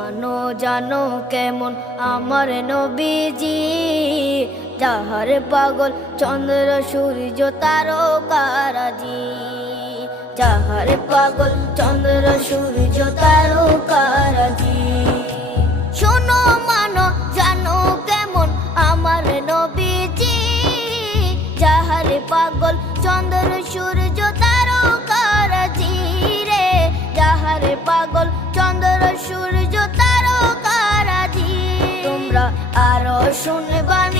মানো জানো কেমন আমার নবীজি, যাহার পাগল চন্দ্র সূর্য তারকারাজি, যাহার পাগল চন্দ্র সূর্য তারকারাজি। শোনো মানো জানো কেমন আমার নবীজি, যাহার পাগল চন্দ্র সূর্য তারকারাজি রে, যাহার পাগল চন্দ্র সূর্য তারকারাজি। তোমরা আরো শুনবানি